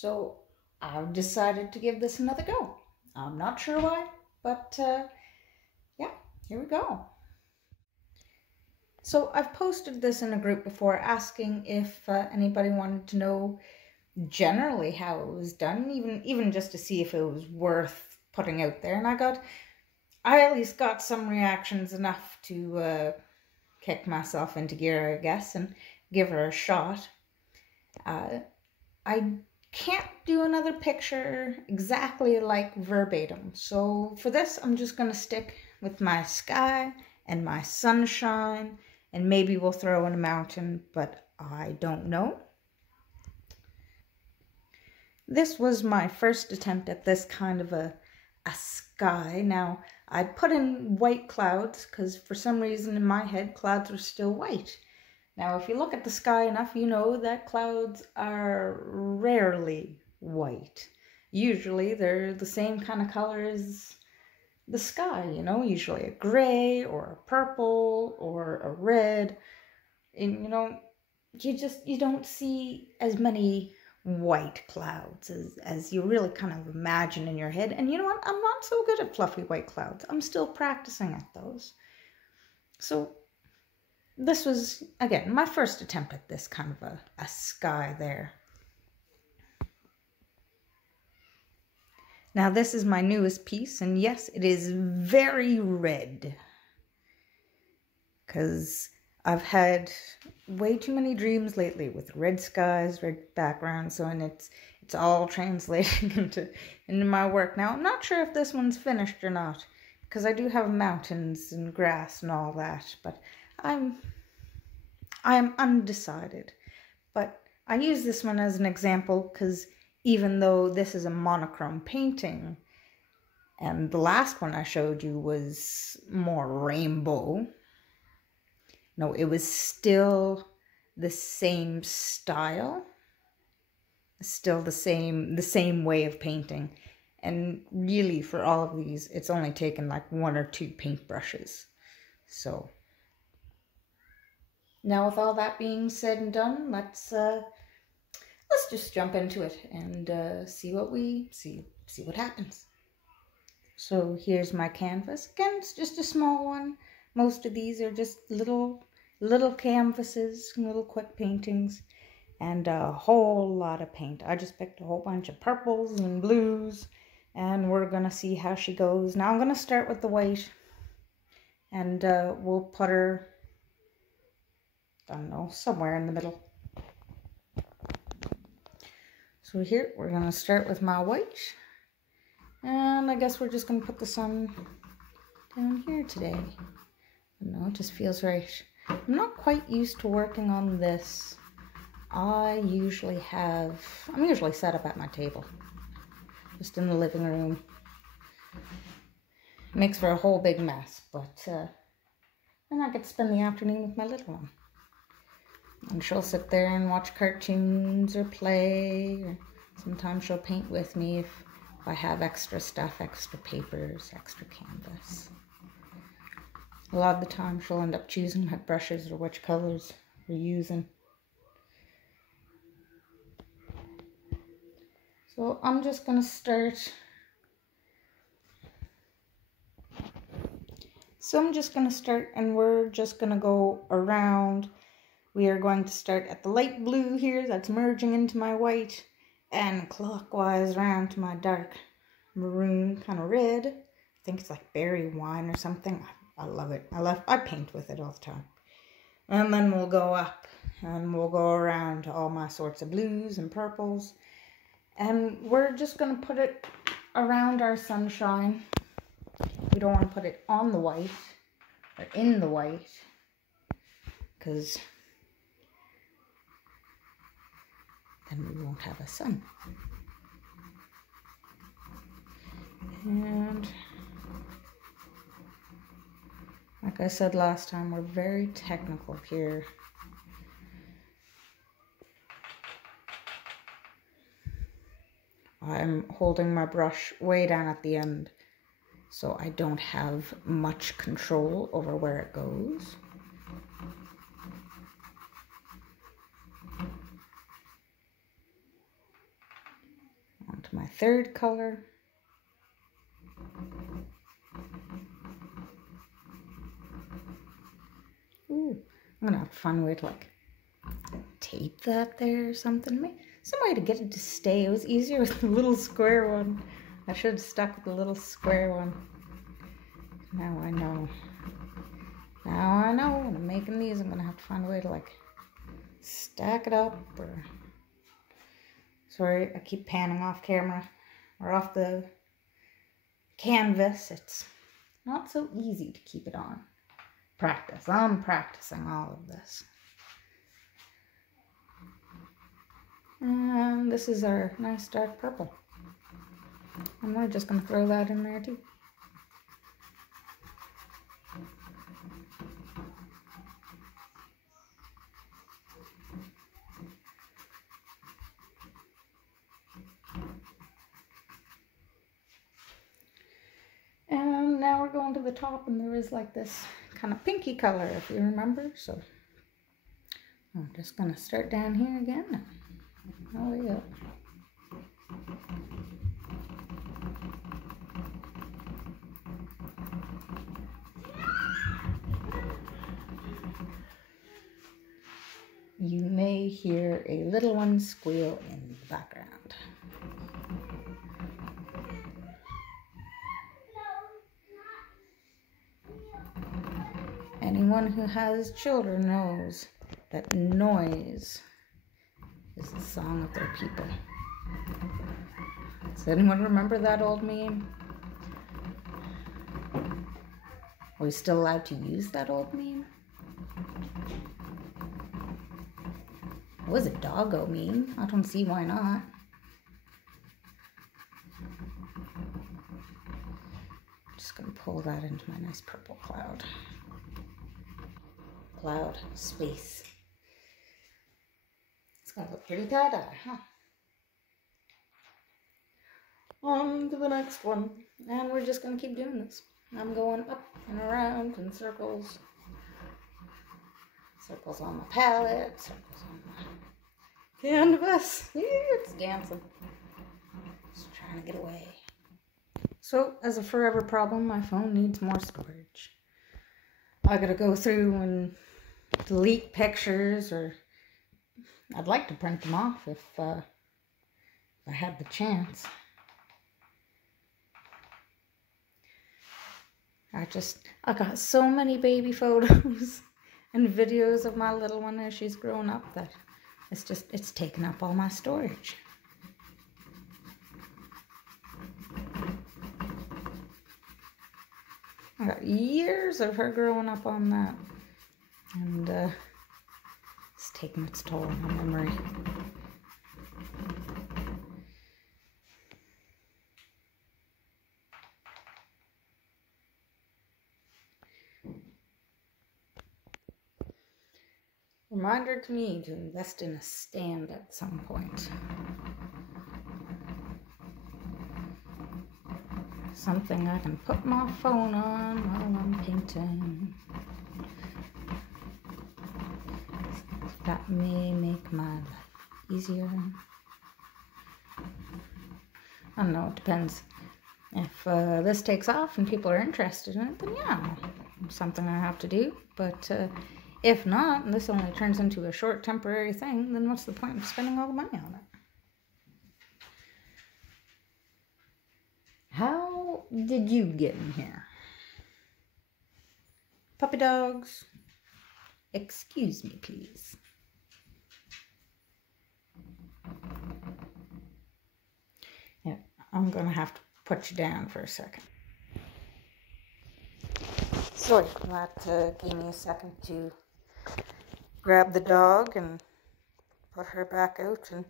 So I've decided to give this another go. I'm not sure why, but yeah, here we go. So I've posted this in a group before asking if anybody wanted to know generally how it was done, even just to see if it was worth putting out there. And I at least got some reactions enough to kick myself into gear, I guess, and give her a shot. I can't do another picture exactly like verbatim. So for this, I'm just going to stick with my sky and my sunshine, and maybe we'll throw in a mountain, but I don't know. This was my first attempt at this kind of a sky. Now, I put in white clouds because for some reason in my head, clouds were still white. Now, if you look at the sky enough, you know that clouds are rarely white. Usually they're the same kind of color as the sky, usually a gray or a purple or a red. And, you don't see as many white clouds as you really kind of imagine in your head. And you know what? I'm not so good at fluffy white clouds. I'm still practicing at those. So this was, again, my first attempt at this kind of a sky there. Now this is my newest piece, and yes, it is very red. Because I've had way too many dreams lately with red skies, red backgrounds, and it's all translating into my work. Now, I'm not sure if this one's finished or not, because I do have mountains and grass and all that, but I am undecided. But I use this one as an example because even though this is a monochrome painting, and the last one I showed you was more rainbow, no, it was still the same style, still the same way of painting. And really, for all of these, it's only taken like 1 or 2 paintbrushes. So now with all that being said and done, let's just jump into it and see what happens. So here's my canvas. Again, it's just a small one. Most of these are just little canvases, little quick paintings, and a whole lot of paint. I just picked a whole bunch of purples and blues, and we're gonna see how she goes. Now I'm gonna start with the white, and we'll put her, I don't know, somewhere in the middle. So here, we're gonna start with my white, and I guess we're just gonna put the sun down here today. I don't know, it just feels right. I'm not quite used to working on this. I'm usually set up at my table, just in the living room. It makes for a whole big mess, but then I get to spend the afternoon with my little one. And she'll sit there and watch cartoons or play, or sometimes she'll paint with me if I have extra stuff, extra papers, extra canvas. A lot of the time she'll end up choosing my brushes or which colors we're using. So I'm just going to start. And we're just going to go around. We are going to start at the light blue here that's merging into my white, and clockwise around to my dark maroon kind of red. I think it's like berry wine or something. I love it. I paint with it all the time. And then we'll go up and we'll go around to all my sorts of blues and purples. And we're just going to put it around our sunshine. We don't want to put it on the white or in the white, because then we won't have a sun. And like I said last time, we're very technical here. I'm holding my brush way down at the end, so I don't have much control over where it goes. my third color. Ooh, I'm gonna have to find a way to like tape that there or something. Maybe some way to get it to stay. It was easier with the little square one. I should have stuck with the little square one. Now I know. Now I know when I'm making these, I'm gonna have to find a way to like stack it up or... Sorry, I keep panning off camera or off the canvas. It's not so easy to keep it on. Practice. I'm practicing all of this. And this is our nice dark purple. And we're just going to throw that in there too. And now we're going to the top, and there is like this kind of pinky color, if you remember. So I'm just going to start down here again. Oh, yeah. You may hear a little one squeal in the background. Anyone who has children knows that noise is the song of their people. Does anyone remember that old meme? Are we still allowed to use that old meme? It was a doggo meme. I don't see why not. Just gonna pull that into my nice purple cloud. Cloud, space. It's gonna look pretty tie-dye, huh? On to the next one. And we're just gonna keep doing this. I'm going up and around in circles. Circles on my palette, circles on my canvas. Yeah, it's dancing. Just trying to get away. So, as a forever problem, my phone needs more storage. I gotta go through and delete pictures, or I'd like to print them off if I had the chance. I got so many baby photos and videos of my little one as she's grown up that it's taken up all my storage. I got years of her growing up on that, and it's taking its toll on my memory. Reminder to me to invest in a stand at some point. Something I can put my phone on while I'm painting. That may make my life easier. I don't know, it depends. If this takes off and people are interested in it, then yeah, it's something I have to do. But if not, and this only turns into a short temporary thing, then what's the point of spending all the money on it? How did you get in here? Puppy dogs, excuse me, please. Yeah, I'm gonna have to put you down for a second. Sorry, that gave me a second to grab the dog and put her back out, and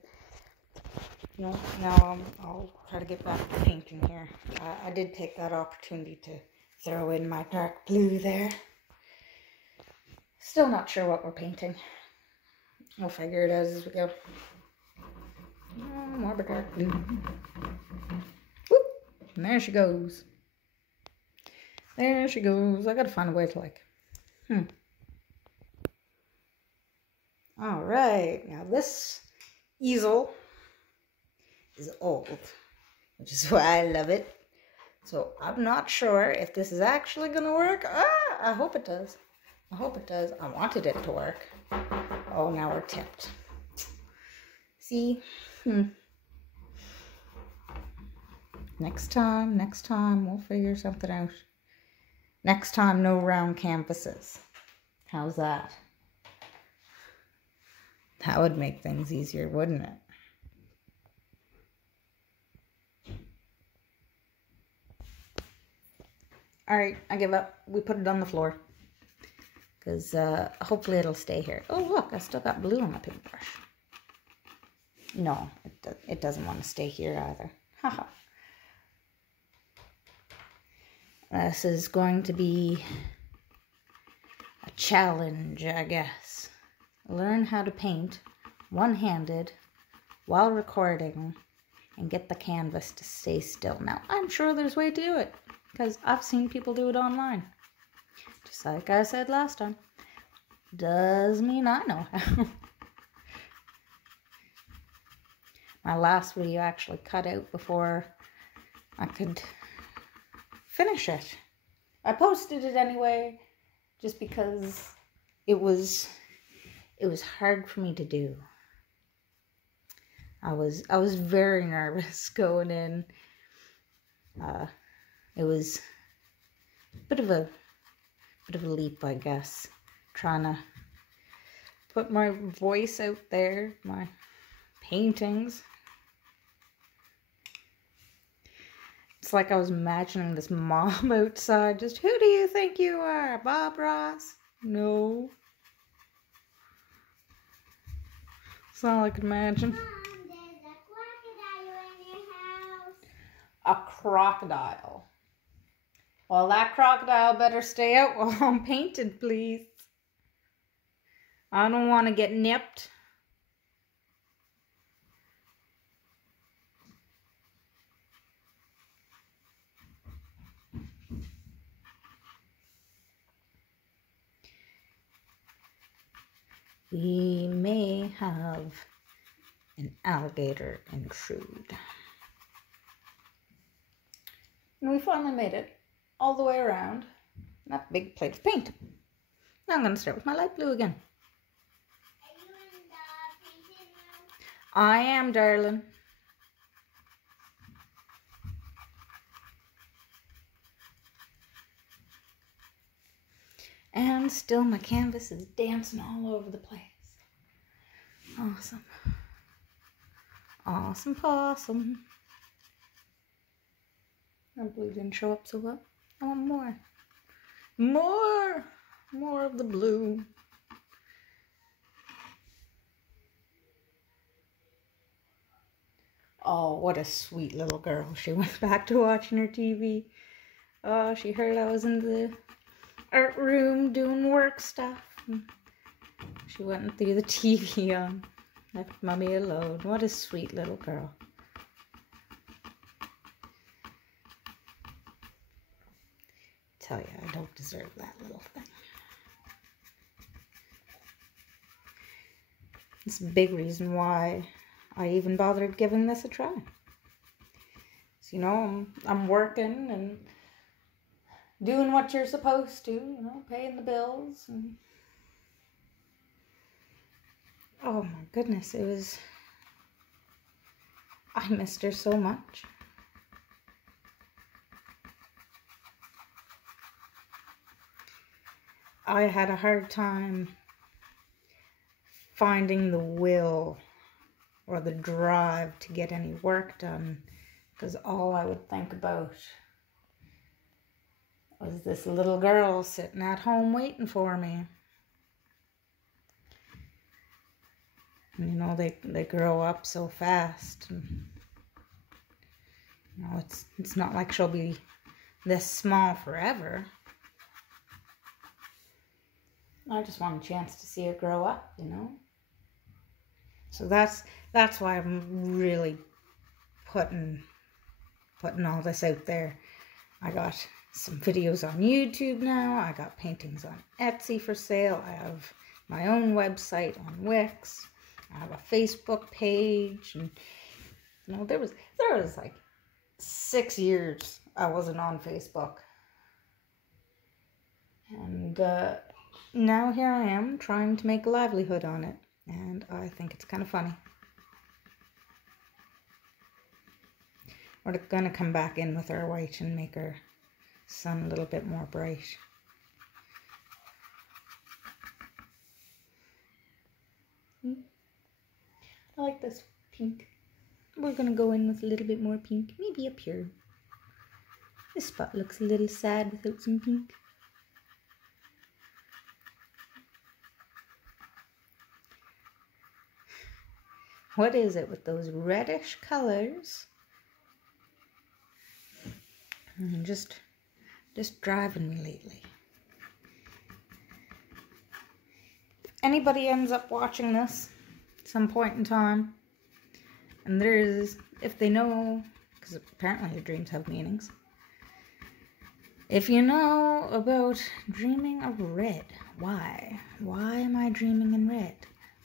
now I'll try to get back to painting here. I did take that opportunity to throw in my dark blue there. Still not sure what we're painting. We'll figure it out as we go. More of a dark blue. Whoop! And there she goes. There she goes. I gotta find a way to like... Alright, now this easel is old. which is why I love it. So I'm not sure if this is actually going to work. I hope it does. I hope it does. I wanted it to work. Oh, now we're tipped. See? Next time, we'll figure something out. Next time, no round canvases. How's that? That would make things easier, wouldn't it? Alright, I give up. We put it on the floor. Because hopefully it'll stay here. Oh, look, I still got blue on my paintbrush. No, it doesn't want to stay here either. Haha. This is going to be a challenge, I guess. Learn how to paint one-handed while recording and get the canvas to stay still. Now, I'm sure there's a way to do it because I've seen people do it online. Just like I said last time. Does mean I know how. My last video actually cut out before I could finish it. I posted it anyway just because it was hard for me to do. I was very nervous going in. It was a bit of a leap, I guess, trying to put my voice out there, my paintings. It's like I was imagining this mom outside, just, who do you think you are, Bob Ross? No. That's all I could imagine. Mom, there's a crocodile in your house. A crocodile. Well, that crocodile better stay out while I'm painted, please. I don't want to get nipped. We may have an alligator intrude. And we finally made it all the way around that big plate of paint. Now I'm going to start with my light blue again. Are you in the painting room? I am, darling. And still my canvas is dancing all over the place. Awesome. Awesome possum. That blue didn't show up so well. I want more. More of the blue. Oh, what a sweet little girl. She went back to watching her TV. Oh, she heard I was in the art room doing work stuff. She went and threw the TV on. Left Mommy alone. What a sweet little girl. Tell you, I don't deserve that little thing. It's a big reason why I even bothered giving this a try. So, you know, I'm working and doing what you're supposed to, you know, paying the bills. And oh my goodness, I missed her so much. I had a hard time finding the will or the drive to get any work done because all I would think about was this little girl sitting at home waiting for me. And, you know, they grow up so fast. And, you know, it's not like she'll be this small forever. I just want a chance to see her grow up, you know. So that's why I'm really putting all this out there. I got some videos on YouTube now. I got paintings on Etsy for sale. I have my own website on Wix. I have a Facebook page, and you know there was like 6 years I wasn't on Facebook. And now here I am trying to make a livelihood on it. And I think it's kind of funny. We're going to come back in with our white and make our sun a little bit more bright. I like this pink. We're going to go in with a little bit more pink, maybe up here. This spot looks a little sad without some pink. What is it with those reddish colors? Just driving me lately. If anybody ends up watching this at some point in time, and if they know, because apparently your dreams have meanings, if you know about dreaming of red, why? Why am I dreaming in red?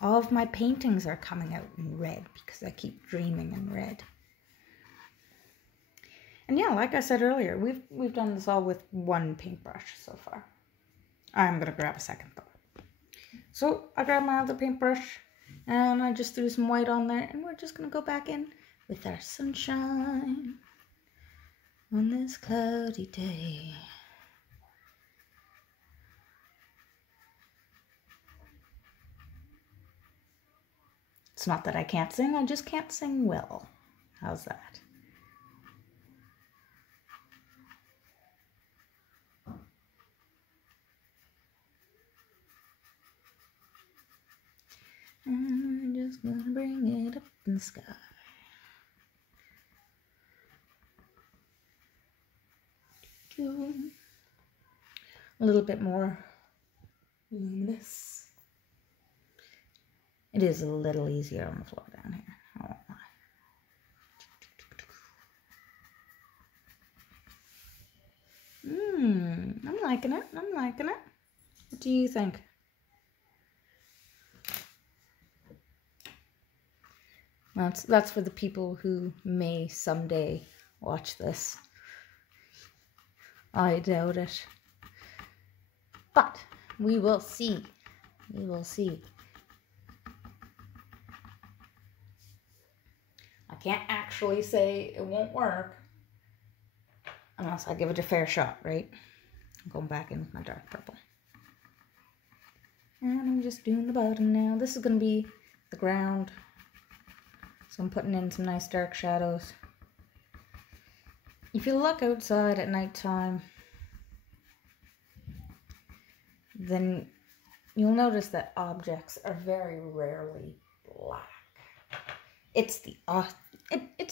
All of my paintings are coming out in red because I keep dreaming in red. And yeah, like I said earlier, we've done this all with one paintbrush so far. I'm gonna grab a second though. So I grabbed my other paintbrush and I just threw some white on there, and we're just gonna go back in with our sunshine on this cloudy day. It's not that I can't sing, I just can't sing well. How's that? And we're just gonna bring it up in the sky. A little bit more luminous. It is a little easier on the floor down here. I won't lie. I'm liking it. I'm liking it. What do you think? That's for the people who may someday watch this. I doubt it. But we will see. We will see. I can't actually say it won't work unless I give it a fair shot, right? I'm going back in with my dark purple. And I'm just doing the bottom now. This is going to be the ground. So I'm putting in some nice dark shadows. If you look outside at nighttime, then you'll notice that objects are very rarely black. It's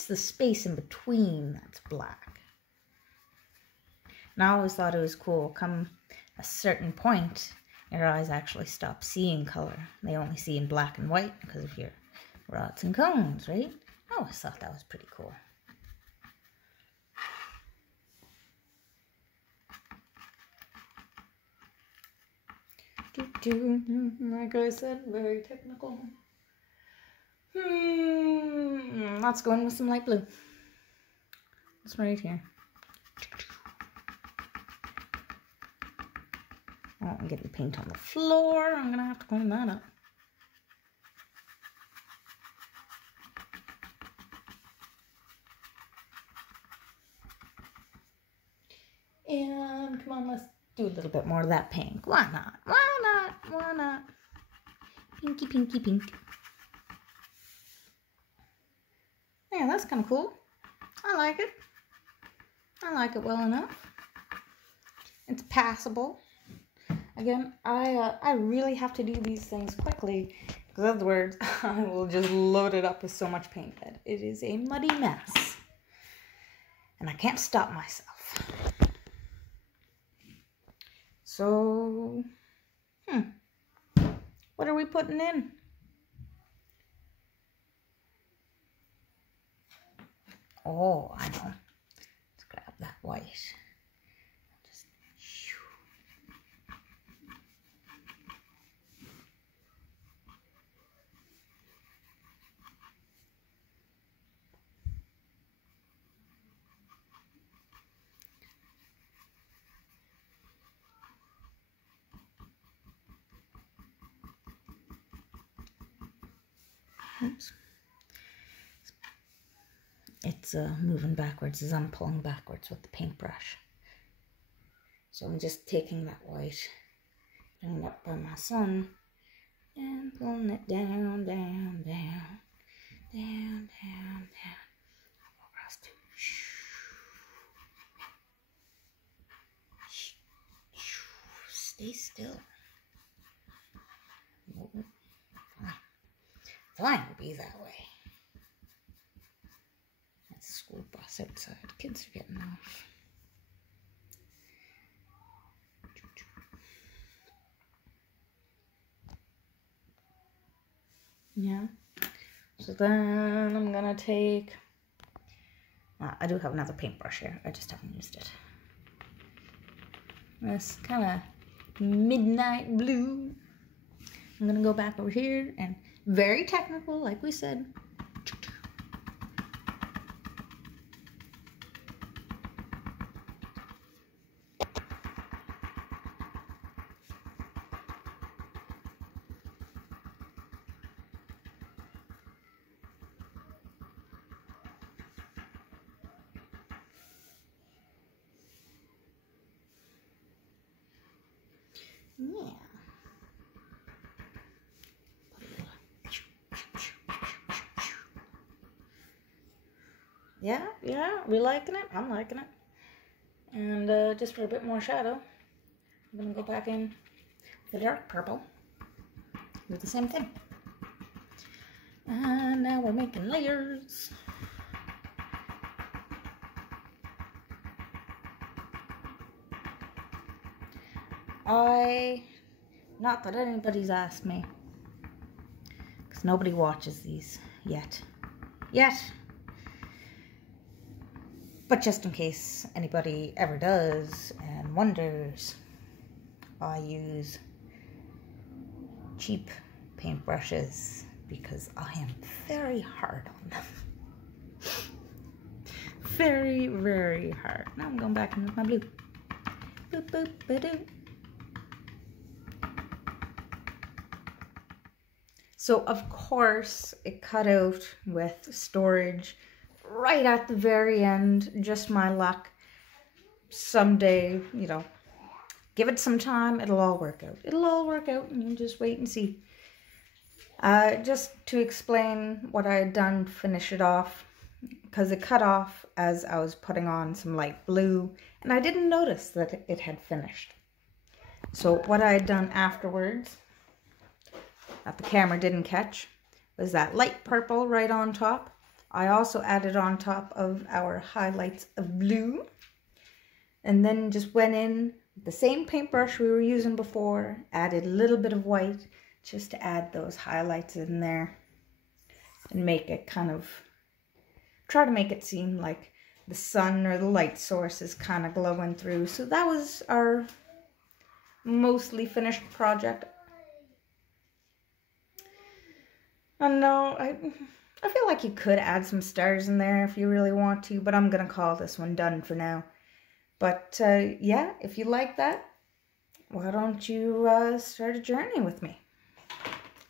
the space in between that's black. And I always thought it was cool. Come a certain point, your eyes actually stop seeing color. They only see in black and white because of your rods and cones, right? I always thought that was pretty cool. Like I said, very technical. Let's go in with some light blue. It's right here. Oh, I'm getting paint on the floor. I'm gonna have to clean that up. And come on, let's do a little bit more of that pink. Why not? Why not? Why not? Pinky, pinky, pink. Yeah, that's kind of cool. I like it. I like it well enough. It's passable. Again, I really have to do these things quickly, because otherwise I will just load it up with so much paint that it is a muddy mess. And I can't stop myself. So, what are we putting in? Oh, I know. Let's grab that white. Just, Oops. It's moving backwards as I'm pulling backwards with the paintbrush. So I'm just taking that white, putting it up by my sun, and pulling it down, down, down, down, down, down, across to. Stay still. Fine, be that way. That's a school bus outside. Kids are getting off. Yeah. So then I'm gonna take. I do have another paintbrush here. I just haven't used it. This kind of midnight blue. I'm gonna go back over here and very technical, like we said. Yeah, we liking it. I'm liking it. And just for a bit more shadow, I'm gonna go back in the dark purple. Do the same thing. And now we're making layers. Not that anybody's asked me, because nobody watches these yet. But just in case anybody ever does and wonders, I use cheap paintbrushes because I am very hard on them. Very, very hard. Now I'm going back in with my blue. Boop, boop, ba-doo. So of course it cut out with storage right at the very end. Just my luck. Someday, you know, give it some time, it'll all work out. It'll all work out, and you just wait and see. Just to explain what I had done, finish it off, because it cut off as I was putting on some light blue, and I didn't notice that it had finished. So what I had done afterwards, that the camera didn't catch, was that light purple right on top. I also added on top of our highlights of blue, and then just went in with the same paintbrush we were using before, added a little bit of white just to add those highlights in there and make it kind of, try to make it seem like the sun or the light source is kind of glowing through. So that was our mostly finished project. I know, I feel like you could add some stars in there if you really want to, but I'm going to call this one done for now. But yeah, if you like that, why don't you start a journey with me?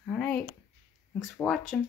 All right, thanks for watching.